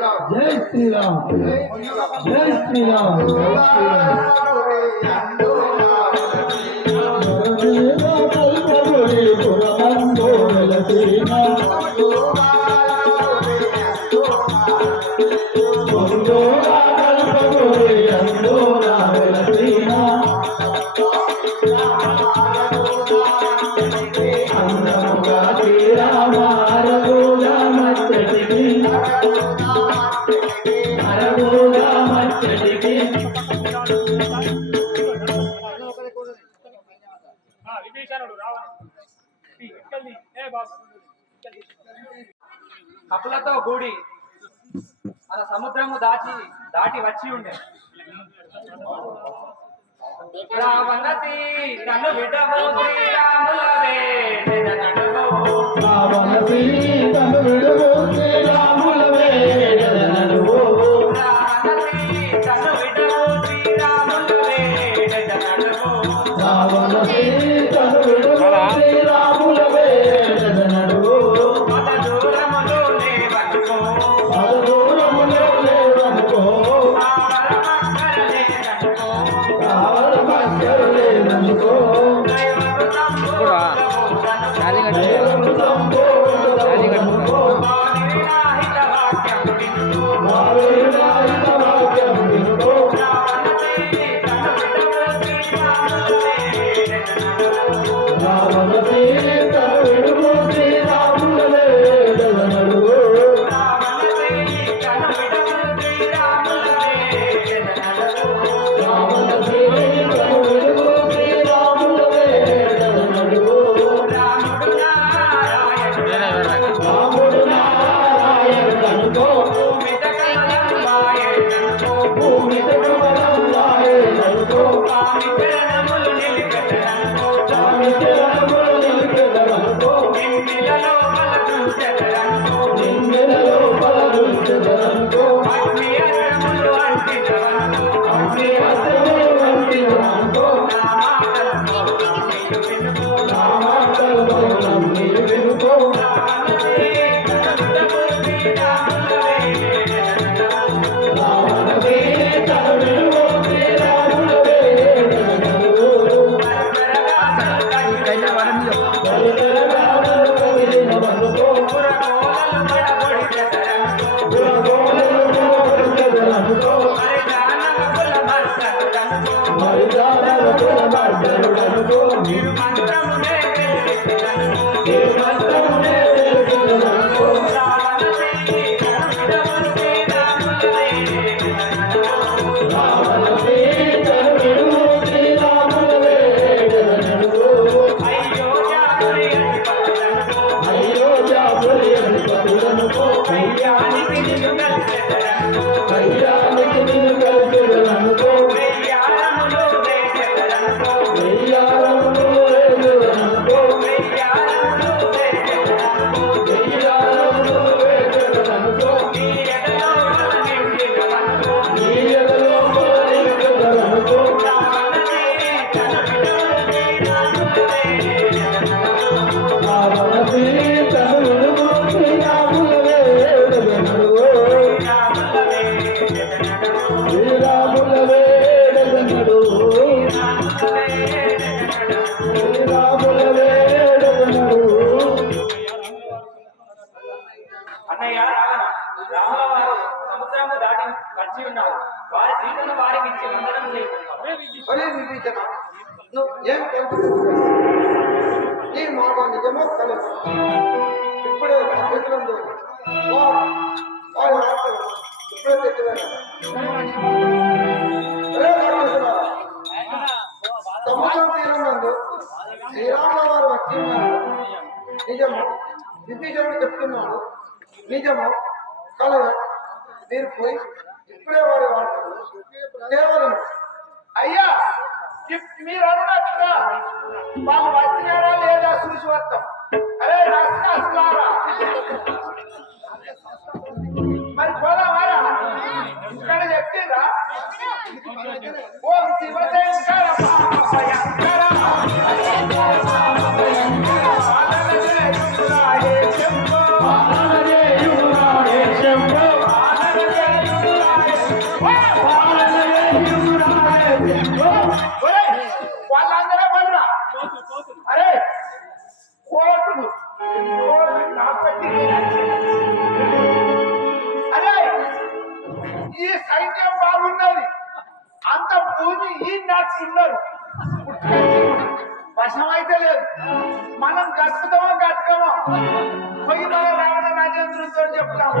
జై శ్రీరామ్. జై శ్రీరామ్. జై అందముగా శ్రీరామారో కపులతో కూడి మన సముద్రము దాచి దాటి వచ్చి ఉండే. రావణ సీతను విడవు రాములవే రావణ సీతను విడవు శ్రీరాములవే తెలుసు ఇప్పుడే నా చేతిలో వారి ఆటలు ఇప్పుడే తెచ్చిపోయినా సముద్రం తీరం నందు శ్రీరాముల వారు వచ్చి నిజము నిజము చెప్తున్నాడు నిజము కల మీరు ఇప్పుడే వారి వార్తలు అయ్యా మీరు అన్నట్టుగా వాళ్ళు వచ్చినారా లేదా చూసి వస్తాం అరే రాసినారా మరి పోదామారా ఇక్కడ చెప్పిందా ఓం శివశంకర అరే కోతులు అరే ఈ సైన్యం బాగున్నది. అంత భూమి ఈ నాట్స్ ఉన్నారు అయితే లేదు. మనం గతుకుతామో గతకమో? పొయ్యి రావణ రాజేంద్రుడితో చెప్తాము.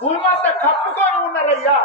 భూమంతా కప్పుకొని ఉన్నారయ్యా.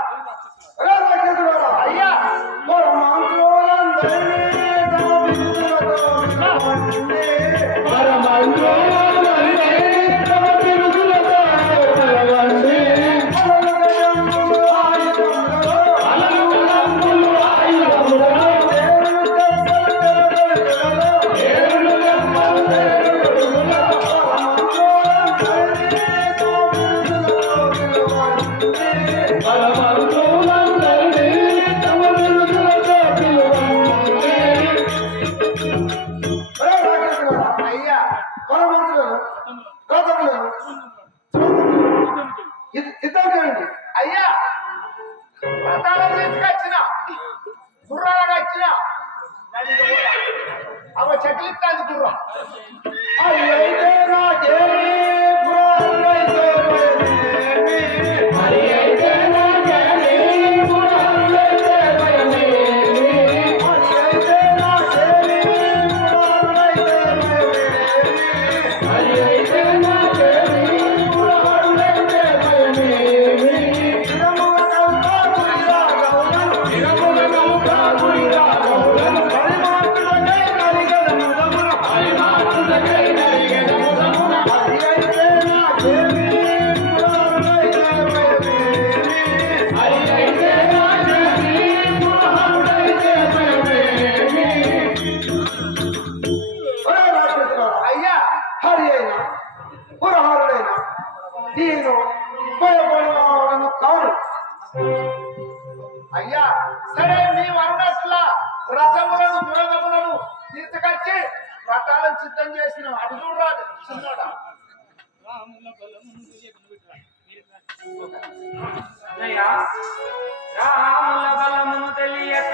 రాముల బలమును తెలియక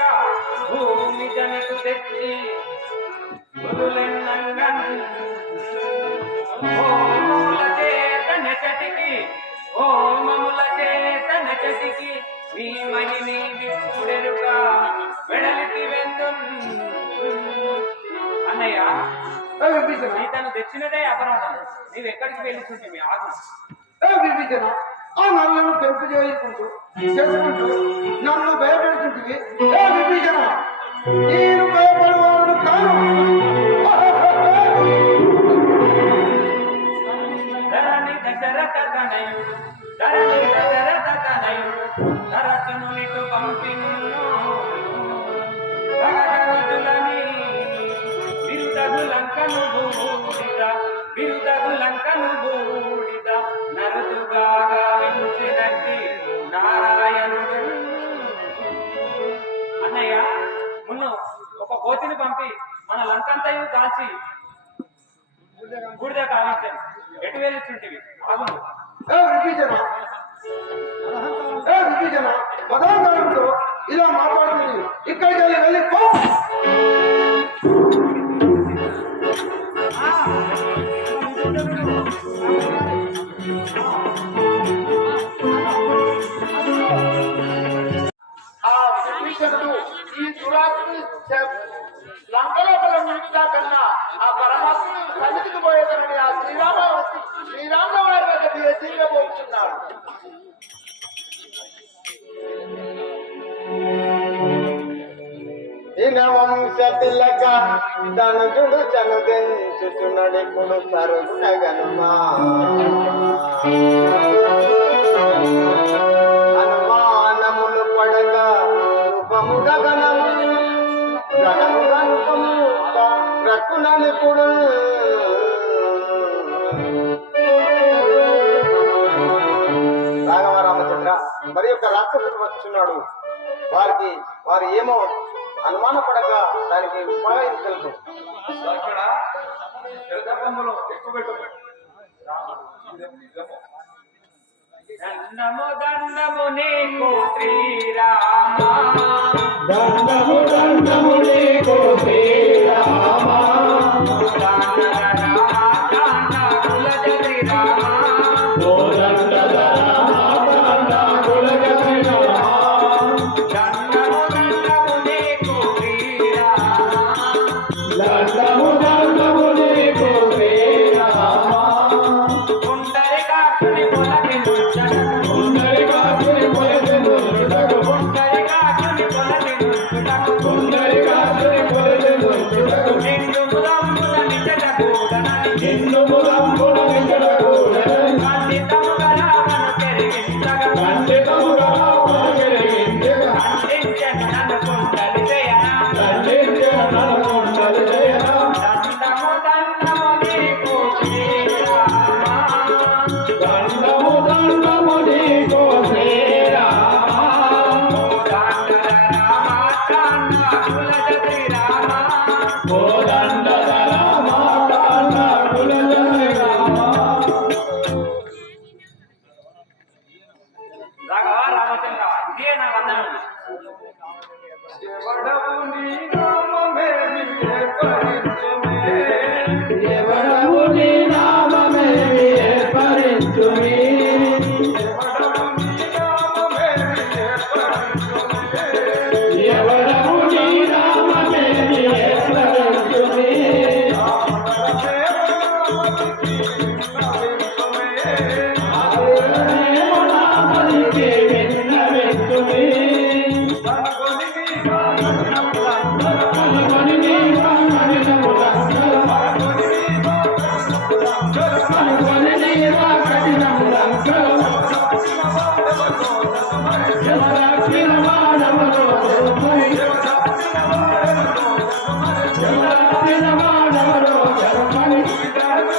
భూమి జనకు తెచ్చి హోమముల చేత నచటికి హోమముల చేత నచటికి నీ మహిమి విప్పుడెరుగా వెడలితి వెందు అన్నయ్య సీతను తెచ్చినదే అపరాధం. నీవు ఎక్కడికి వెళ్ళించుంటే ఆగు విభీషణ ఆ నల్లను పెంపు చేసుకుంటూ నన్ను భయపెడుతుంటివి పంపి మన లంకంతయు దాల్చి గుడిదే కావించాను ఎటు వెళ్ళి చుంటివి అవును దించుచునడిపుడు సరుసగనుమా. అనుమానములు పడగా రూపముగా గణం గణముగా రూపము రకుననిపుడు రాఘవరామచంద్ర మరి యొక్క రాక్షసుడు వచ్చున్నాడు వారికి వారు ఏమో అనుమానపడక దానికి ఉపాయం తెలుసు. అక్కడ జగదంబలో ఎక్కువ దండము దండము నీకు శ్రీరామ. దండము దండము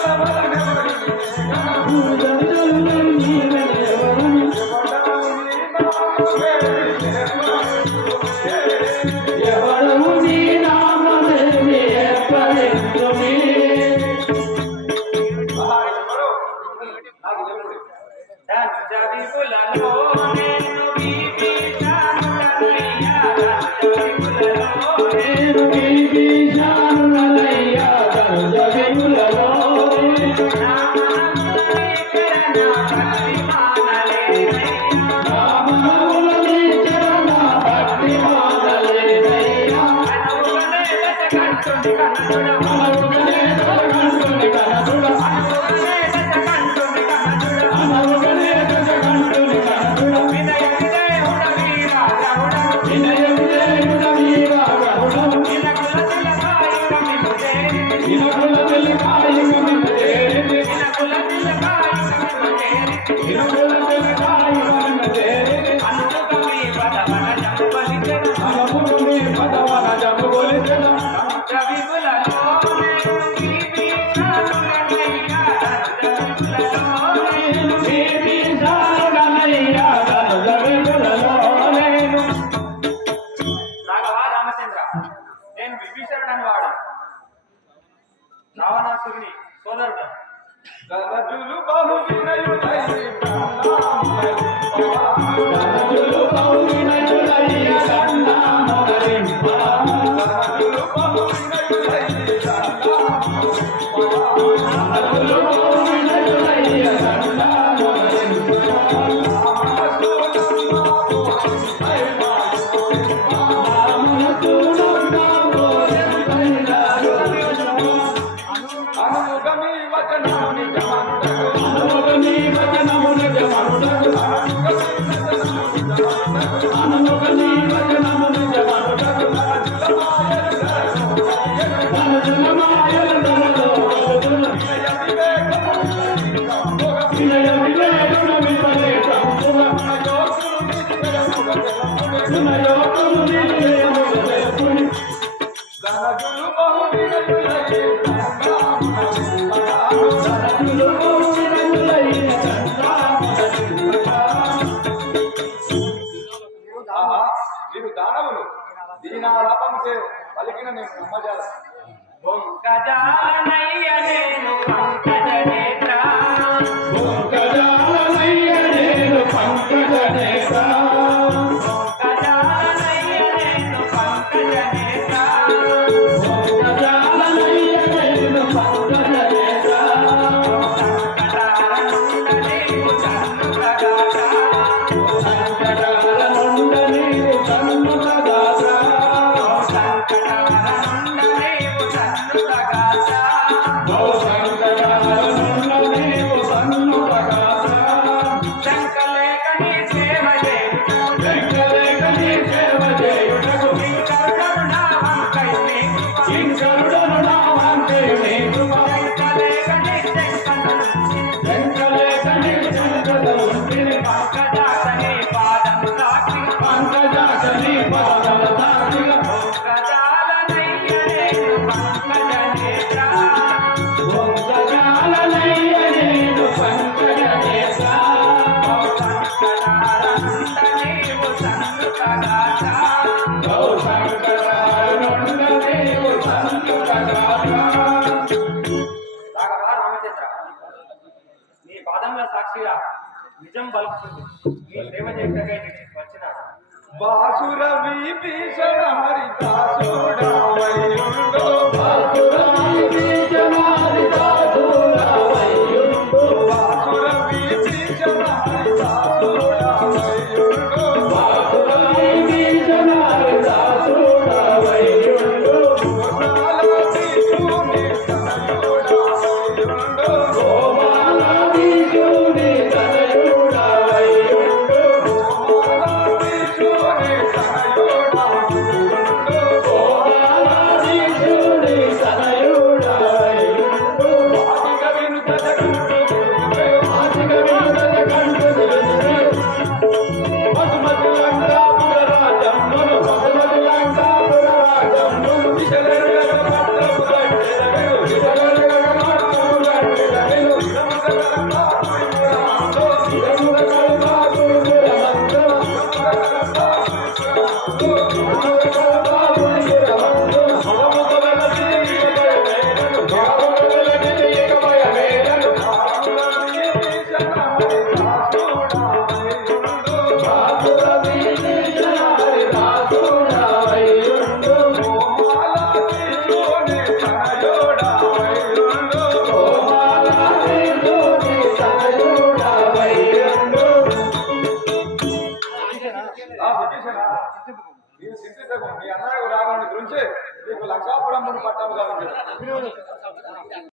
Thank you. Música దీనాలాపం చే పలికిన నేను నమ్మజాల గజాలనయ్య బాసుర విభీషణ హరిదాసుడ